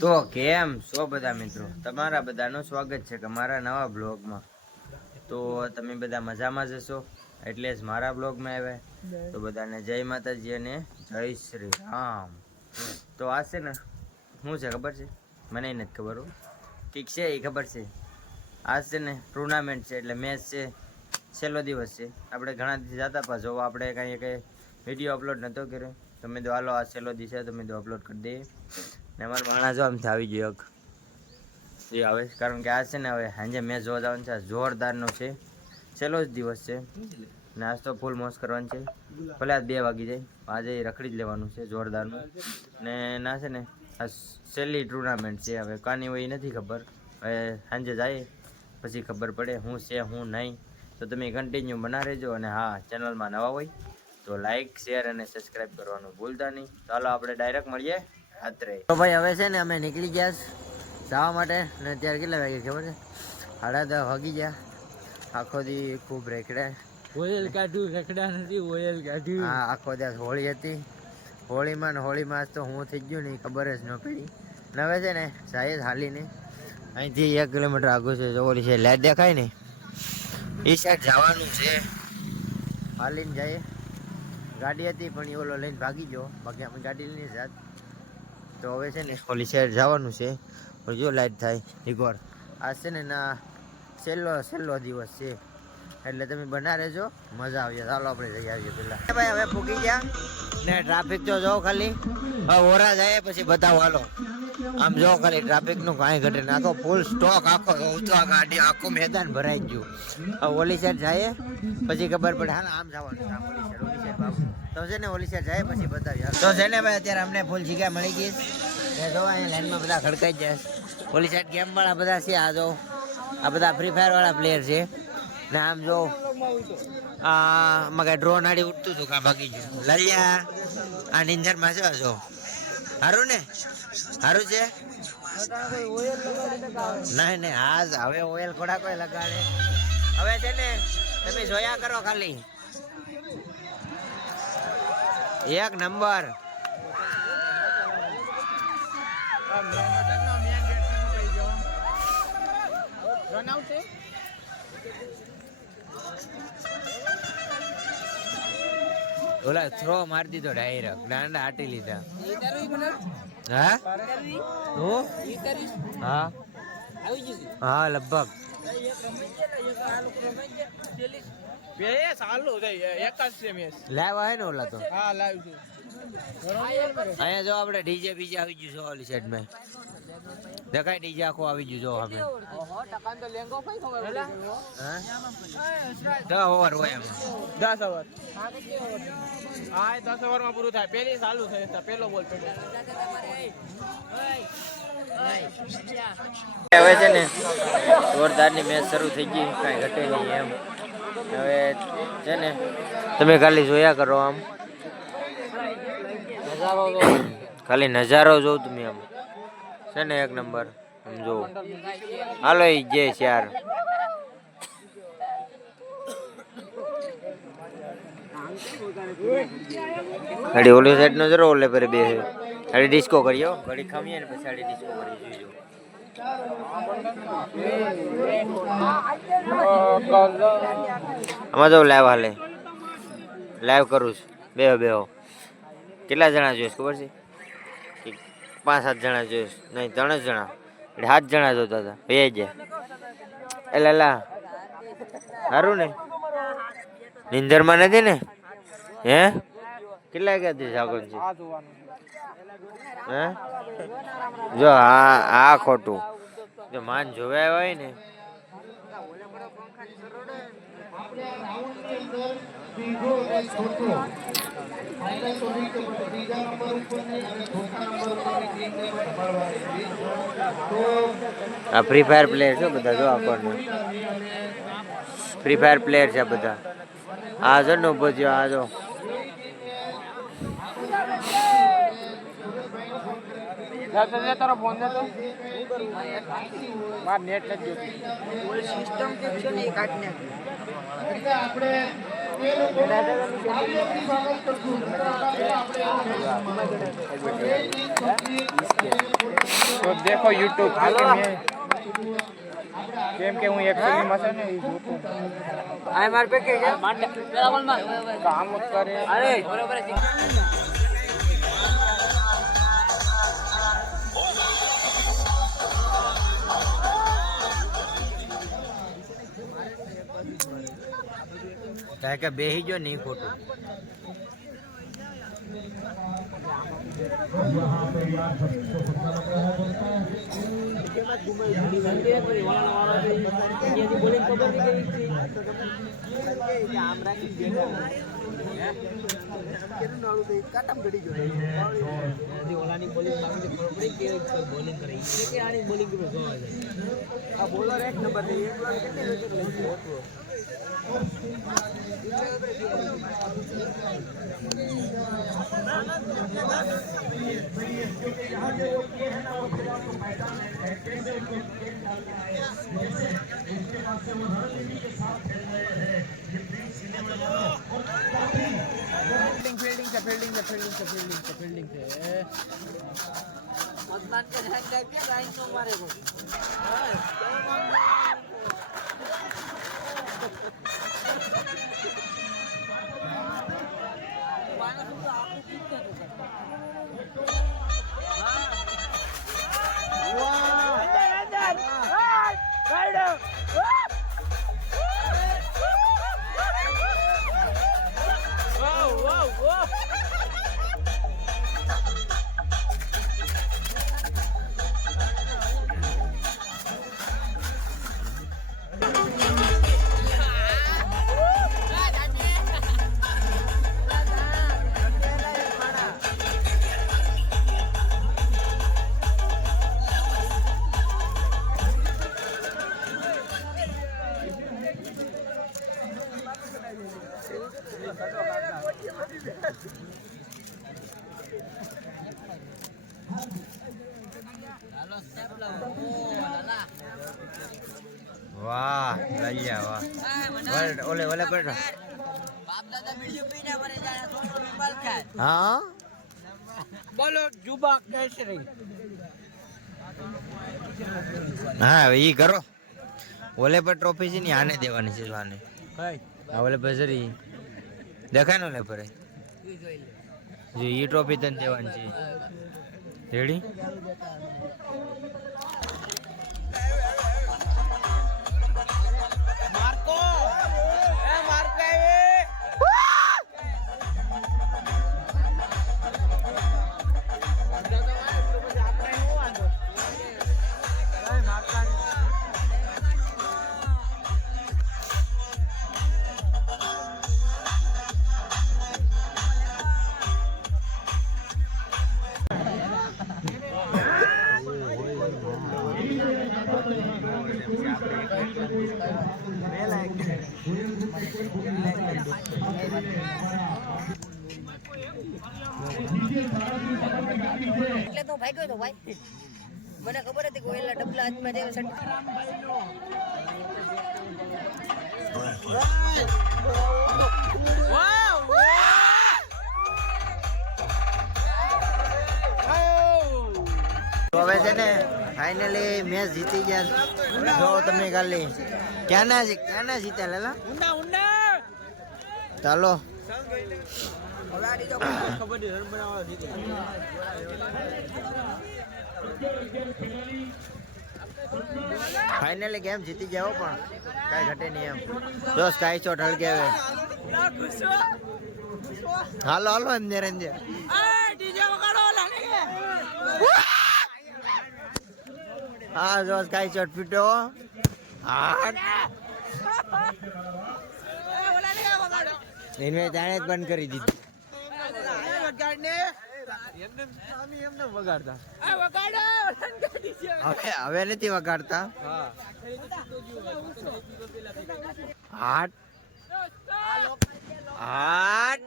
તો કેમ છો બધા મિત્રો, તમારા બધાનું સ્વાગત છે કે મારા નવા બ્લોગમાં. તો તમે બધા મજામાં જશો એટલે જ મારા બ્લોગમાં આવ્યા. તો બધાને જય માતાજી અને જય શ્રી રામ. તો આ છે ને શું છે ખબર છે? મને નથી ખબર હો, ઠીક છે એ ખબર છે. આજ છે ને ટુર્નામેન્ટ છે એટલે મેચ છે, છેલ્લો દિવસ છે. આપણે ઘણા દિવસ જતા પણ જો આપણે કંઈ વિડીયો અપલોડ નહોતો કર્યો. તમે તો હાલો આ છેલ્લો દિવસ છે, તમે તો અપલોડ કરી દઈએ. ને અમારા માણસ જો આમથી આવી ગયો એ આવે, કારણ કે આ છે ને હવે સાંજે મેચ જોવા જવાનું છે. જોરદારનો છે, છેલ્લો જ દિવસ છે. નાસ્તો ફૂલ મોજ કરવાની છે, ભલે આજ 2 વાગી જાય, આજે રખડી જ લેવાનું છે જોરદારનું. ને ના છે ને આ છેલ્લી ટુર્નામેન્ટ છે, હવે કાની હોય નથી ખબર. હવે સાંજે જાય પછી ખબર પડે શું છે શું નહીં. તો તમે કન્ટિન્યુ બના રહેજો. અને હા, ચેનલમાં નવા હોય તો લાઈક શેર અને સબસ્ક્રાઈબ કરવાનું ભૂલતા નહીં. ચાલો આપણે ડાયરેક્ટ મળીએ રાત્રે. તો ભાઈ હવે છે ને અમે નીકળી ગયા જવા માટે. ને અત્યારે કેટલા વાગે ખબર છે? 10:30 વાગી ગયા. આખો દી ખૂબ રેખડ્યા. ઓયલ કાઢ્યું, રખડા નથી, ઓયલ કાઢ્યું. હા, આખો દિવસ હોળી હતી. હોળીમાં તો હું થઈ ગયું ને ખબર જ ન પડી. ને હવે છે ને સાહેબ હાલીને અહીંથી 1 કિલોમીટર આગળ છે, જો ઓલી છે લાઈટ દેખાય ને એ સાઈડ જવાનું છે. હાલીને જાય. ગાડી હતી પણ એ ઓલો લઈને ભાગી ગયો, બાકી અમે ગાડી લઈને જાત. તો હવે છે ને ઓલી સાઈડ જવાનું છે. જો લાઈટ થાય એકવાર. આ છે ને ના છેલ્લો દિવસ છે એટલે તમે બના રહેજો, મજા આવશે. ચાલો આપણે જઈ આવીએ પેલા. ભાઈ હવે પૂગી ગયા ને ટ્રાફિક તો જો ખાલી ઓરા જાય પછી બતાવો. હાલો આમ જો ખાલી ટ્રાફિક નું કાંઈ ઘટે ના, તો ફૂલ સ્ટોક આખો ગાડી આખું મેદાન ભરાઈ ગયું. ઓલી સાઈડ જાય પછી ખબર પડે. હા, આમ જવાનું છે, ઓલી સાઈડ બાબુ. તો છે ને ઓલી સાઈડ જાય પછી બતાવીએ. તો છે ને ભાઈ અત્યારે અમને ફૂલ જગ્યા મળી ગઈ. જો અહીંયા લાઈનમાં બધા ખડકાઈ જાય. ઓલી સાઈડ ગેમ વાળા બધા છે. આ જો આ બધા ફ્રી ફાયર વાળા પ્લેયર છે. ને આમ જો આમાં કઈ ડ્રોન આડી ઉડતું હતું, કાં ભાગી ગયું. લલિયા આ નિંદર માં છે. જો સારું ને, સારું છે. નહીં આજ હવે ઓઇલ થોડા કોઈ લગાડે. હવે છે ને તમે જોયા કરો ખાલી, 1 નંબર. ઓલા થ્રો મારી દીધો ડાયરેક્ટ, દાંડા હાટી લીધા. હા હા હા લગભગ લાઈવ આવે ને ઓલા તો. અહીંયા જો આપણે ડીજે બીજે આવી ગયું છે ઓલી સાઈડ માં. દેખાય ડીજે આખું આવી ગયું જો આપણે. ઓવર હોય એમ 10 ઓવર. હા, 10 ઓવરમાં પૂરું થાય. પેલી ચાલુ થાય, પેલો બોલ પડ્યો. હવે છે ને જોરદારની મેચ શરૂ થઈ ગઈ, કાંઈ ઘટે નહીં એમ. હવે છે ને તમે ખાલી જોયા કરો, આમ ખાલી નજારો જોઉં તમે આમ છે ને 1 નંબર. સમજો હાલો એ જે યાર. ઘડી ઓલી સાઈડ નો જરો ઓલે પર બે ઘડી ડિસ્કો કર્યો, ઘડી ખમીએ ને પછી ડિસ્કો કરી જોઈજો. આમાં તો લાઈવ હાલે, લાઈવ કરું છું. બેહો કેટલા જણા જોઈશ ખબર છે? 5-7 જણા જોઈશ, નહીં 3 જ જણા, 7 જણા જોતા હતા. બે ગયા એટલે સારું ને, નિંદરમાં નથી ને? હે કેટલા ક્યાંથી જાગો છે? હે જો આ ખોટું જો માન જોવા હોય ને. આ ફ્રી ફાયર પ્લેયર છે બધા, જો આપણને ફ્રી ફાયર પ્લેયર છે બધા. આ જો ને ઉભો થયો, આ જો તારો ફોન નતો માર નેટ નથી જોતું. સિસ્ટમ કે છે ને કાઢને એટલે આપણે તો દેખો YouTube કેમ કે હું એકચ્યુઅલી માં છે ને YouTube આ માર પે કે પેલા બોલ માં કામ કરે અરે બરોબર છે કે બેહી જો નહીં ખોટું બોલર એક નંબર फील्डिंग से मतदान के ध्यान दे के लाइन तो मारे को વાહ લલ્યા વાહ ઓલે ઓલે બેઠો बाप दादा वीडियो पीने मरे जाए तो विमल खाए हाँ बोलो जुबा कैसे रही हाँ ये करो ओले पर ट्रॉफी છે ને આને દેવાની છે આને આ ઓલે પર જરી દેખાય ને ઓલે પર જો ઈ ટ્રોફી તને દેવાની છે રેડી એટલે તો ભાગ્યો તો ભાઈ મને ખબર હતી કે ઓલા ડબલા હાથમાં જેવો સટ તો હવે છે ને ફાઇનલી મેચ જીતી ગયા જો તમે કાલે ક્યાંના જીત્યા લેલા ચાલો ફાઇનલી ગેમ જીતી જાવ પણ કઈ ઘટે નહીં એમ જો સ્કાય શોટ હળગે હવે હાલો હાલો અંદર અંદર હા જો સ્કાય શોટ ફીટ્યો હા એને જાણે જ બંધ કરી દીધું હવે નથી વગાડતા હાટ હાટ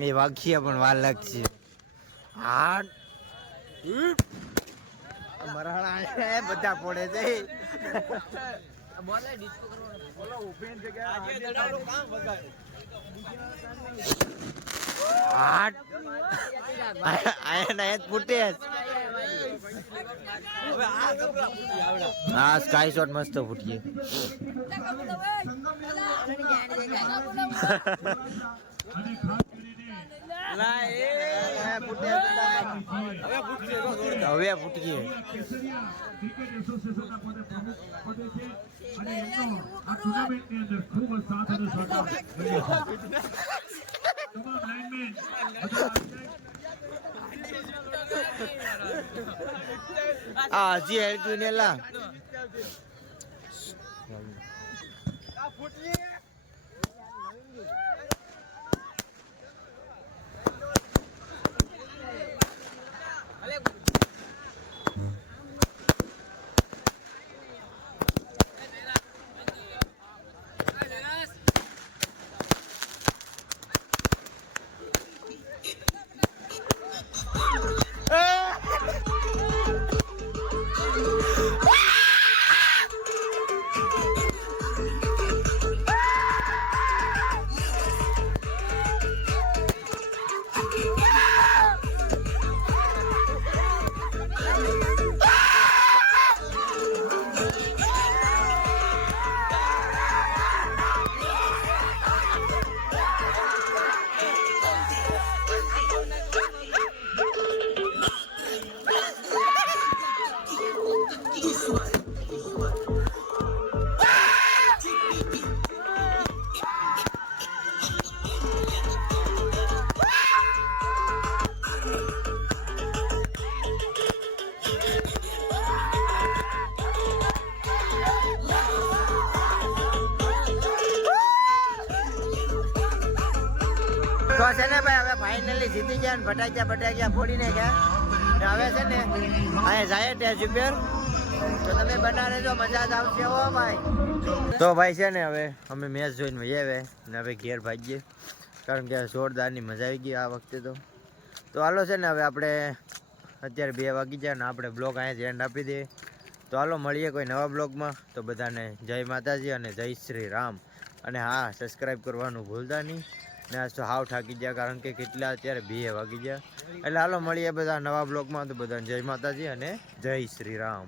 એ વાગીએ પણ વાર લાગશે હાટ મરહાણા બધા પડે છે. ફૂટે હા સ્કાય શોટ મસ્ત ફૂટીએ. હવે ફૂટીએ. હા હજી હેલ્ક્યુ ને લા તો છે ને ભાઈ હવે ફાઇનલી જીતી ગયા ને ફટાક્યા ફોડીને ગયા ને હવે છે ને અહીંયા જાય ત્યાં જુબેર તો તમે બના રહેજો મજા જ આવશે હો ભાઈ. તો ભાઈ છે ને હવે અમે મેચ જોઈને વહી આવ્યા ને હવે ઘેર ભાગીએ કારણ કે જોરદારની મજા આવી ગઈ આ વખતે. તો હાલો છે ને હવે આપણે અત્યારે 2 વાગી જાય ને આપણે બ્લોગ અહીંયા જ એન્ડ આપી દઈએ. તો હાલો મળીએ કોઈ નવા બ્લોગમાં. તો બધાને જય માતાજી અને જય શ્રી રામ. અને હા સબસ્ક્રાઈબ કરવાનું ભૂલતા નહીં. ને આજ તો હાવ થાકી ગયા કારણ કે કેટલા અત્યારે 2 વાગી ગયા. એટલે હાલો મળીએ બધા નવા બ્લોગમાં. તો બધાને જય માતાજી અને જય શ્રી રામ.